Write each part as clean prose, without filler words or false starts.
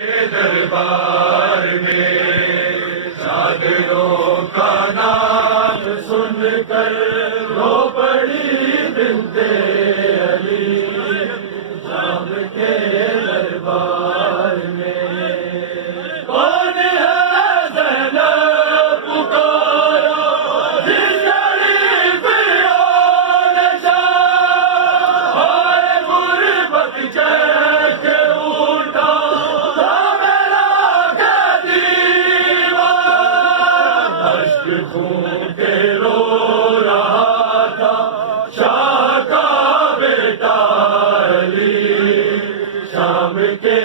دربار میں شاگردوں کا نام سن کر رو پڑی بنت علی شام کے دربار میں کون ہے زینب پکارا جس شریف اور شاہ ہائے غربت چہ کے اٹھا خون کے رو رہا تھا شاہ کا بیٹا علی شام کے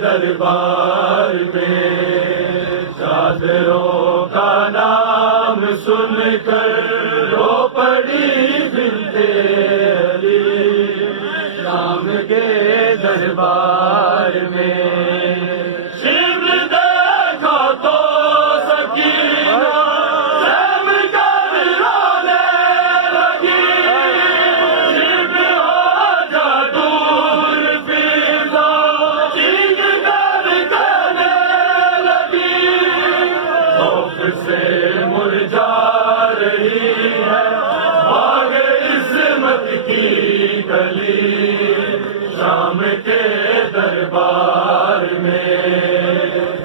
دربار میں چادروں کا نام سن کر رو پڑی بنت علی شام کے دربار میں سے مرجھا رہی ہے باغ عصمت کی کلی شام کے دربار میں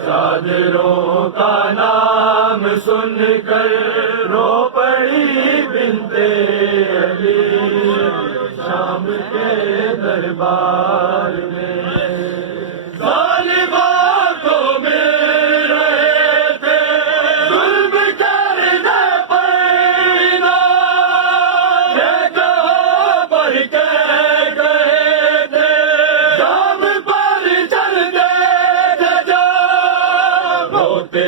چادروں کا نام سن کر رو پڑی بنت علی شام کے دربار میں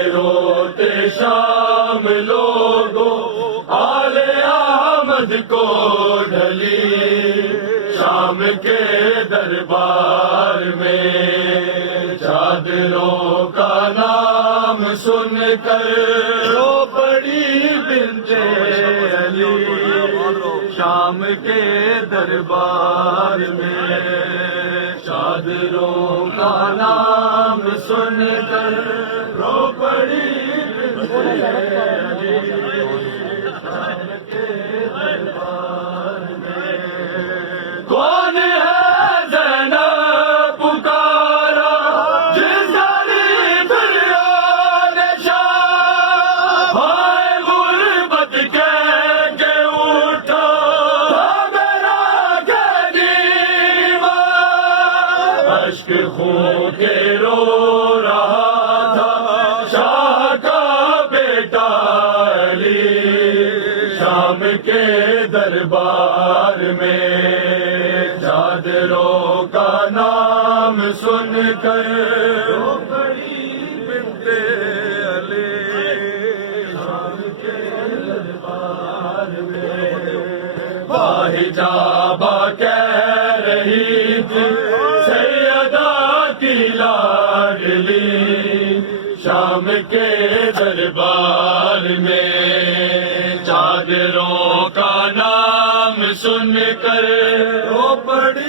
روتے شام لوگوں آل احمد کو ڈھلی شام کے دربار میں چادروں کا نام سن کر رو پڑی بنت علی شام کے دربار میں چادروں کا نام سن کر رو پڑی بنت علی شام کے دربار میں کون ہے زینب پکارا جس شریف اور شاہ ہائے غربت کہہ کے اٹھا میرا غریبا اشک خون کے رو رہا تھا شاہ کا بیٹا علی شام کے دربار میں چادروں کا نام سن کر رو پڑی بنت علی شام کے دربار میں باحجابہ کہہ رہی تھی سیدہ کی لاڈلی شام کے دربار میں چادروں کا نام سن کر رو پڑی